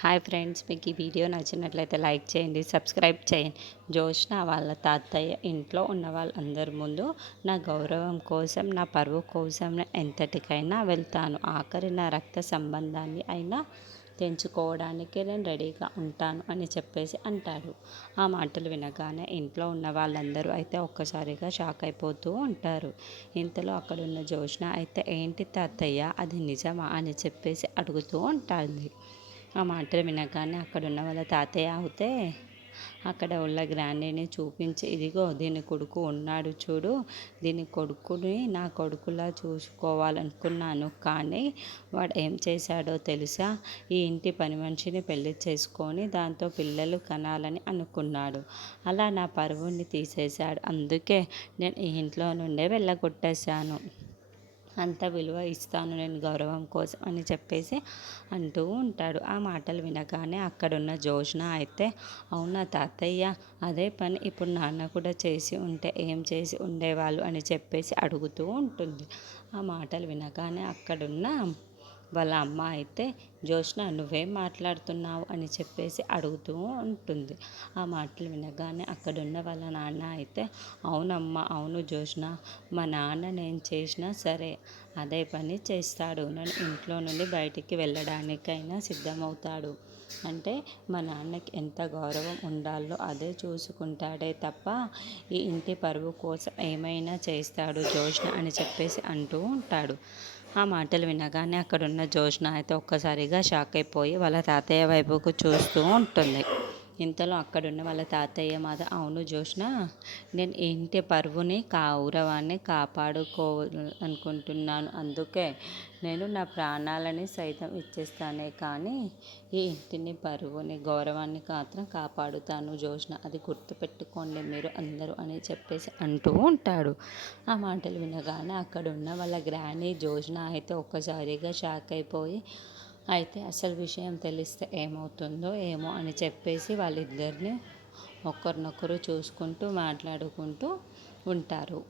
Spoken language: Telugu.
హాయ్ ఫ్రెండ్స్, మీకు ఈ వీడియో నచ్చినట్లయితే లైక్ చేయండి, సబ్స్క్రైబ్ చేయండి. జోష్న వాళ్ళ తాతయ్య ఇంట్లో ఉన్న వాళ్ళందరి ముందు నా గౌరవం కోసం, నా పరువు కోసం ఎంతటికైనా వెళ్తాను. ఆఖరి నా రక్త సంబంధాన్ని అయినా తెంచుకోవడానికి నేను రెడీగా ఉంటాను అని చెప్పేసి అంటాడు. ఆ మాటలు వినగానే ఇంట్లో ఉన్న వాళ్ళందరూ అయితే ఒక్కసారిగా షాక్ అయిపోతూ ఉంటారు. ఇంతలో అక్కడున్న జోష్న అయితే ఏంటి తాతయ్య, అది నిజమా అని చెప్పేసి అడుగుతూ ఉంటుంది. ఆ మాటలు వినగానే అక్కడున్న వాళ్ళ తాతయ్య అవుతే అక్కడ ఉన్న గ్రాండీని చూపించి, ఇదిగో దీని కొడుకు ఉన్నాడు చూడు, దీని కొడుకుని నా కొడుకులా చూసుకోవాలనుకున్నాను, కానీ వాడు ఏం చేశాడో తెలుసా, ఈ ఇంటి పని మనిషిని పెళ్లి చేసుకొని దాంతో పిల్లలు కనాలని అనుకున్నాడు. అలా నా పరువుని తీసేశాడు. అందుకే నేను ఈ ఇంట్లో నుండే వెళ్ళగొట్టేశాను. అంత విలువ ఇస్తాను నేను గౌరవం కోసం అని చెప్పేసి అంటూ ఉంటాడు. ఆ మాటలు వినగానే అక్కడున్న జోష్న అయితే, అవునా తాతయ్య, అదే పని ఇప్పుడు నాన్న కూడా చేసి ఉంటే ఏం చేసి ఉండేవాళ్ళు అని చెప్పేసి అడుగుతూ ఉంటుంది. ఆ మాటలు వినగానే అక్కడున్న వాళ్ళ అమ్మ అయితే, జోష్న నువ్వేం మాట్లాడుతున్నావు అని చెప్పేసి అడుగుతూ ఉంటుంది. ఆ మాటలు వినగానే అక్కడున్న వాళ్ళ నాన్న అయితే, అవునమ్మా, అవును జోష్న, మా నాన్న నేను చేసినా సరే అదే పని చేస్తాడు. నేను ఇంట్లో నుండి బయటికి వెళ్ళడానికైనా సిద్ధమవుతాడు. అంటే మా నాన్నకి ఎంత గౌరవం ఉండాలో అదే చూసుకుంటాడే తప్ప ఈ ఇంటి పరువు కోసం ఏమైనా చేస్తాడు జోష్న అని చెప్పేసి అంటూ ఉంటాడు. ఆ మాటలు వినగానే అక్కడున్న జోష్న అయితే ఒక్కసారిగా షాక్ అయిపోయి వాళ్ళ తాతయ్య వైపుకు చూస్తూ ఉంటుంది. ఇంతలో అక్కడున్న వాళ్ళ తాతయ్య అవును జోష్న, నేను ఇంటి పరువుని గౌరవాన్ని అనుకుంటున్నాను. అందుకే నేను నా ప్రాణాలని సైతం ఇచ్చేస్తానే కానీ ఈ ఇంటిని పరువుని గౌరవాన్ని మాత్రం కాపాడుతాను జోష్న, అది గుర్తుపెట్టుకోండి మీరు అందరూ అని చెప్పేసి అంటూ ఉంటాడు. ఆ మాటలు వినగానే అక్కడున్న వాళ్ళ గ్రాని జోష్న అయితే ఒక్కసారిగా షాక్ అయిపోయి, అయితే అసలు విషయం తెలిస్తే ఏమవుతుందో ఏమో అని చెప్పేసి వాళ్ళిద్దరిని ఒకరినొకరు చూసుకుంటూ మాట్లాడుకుంటూ ఉంటారు.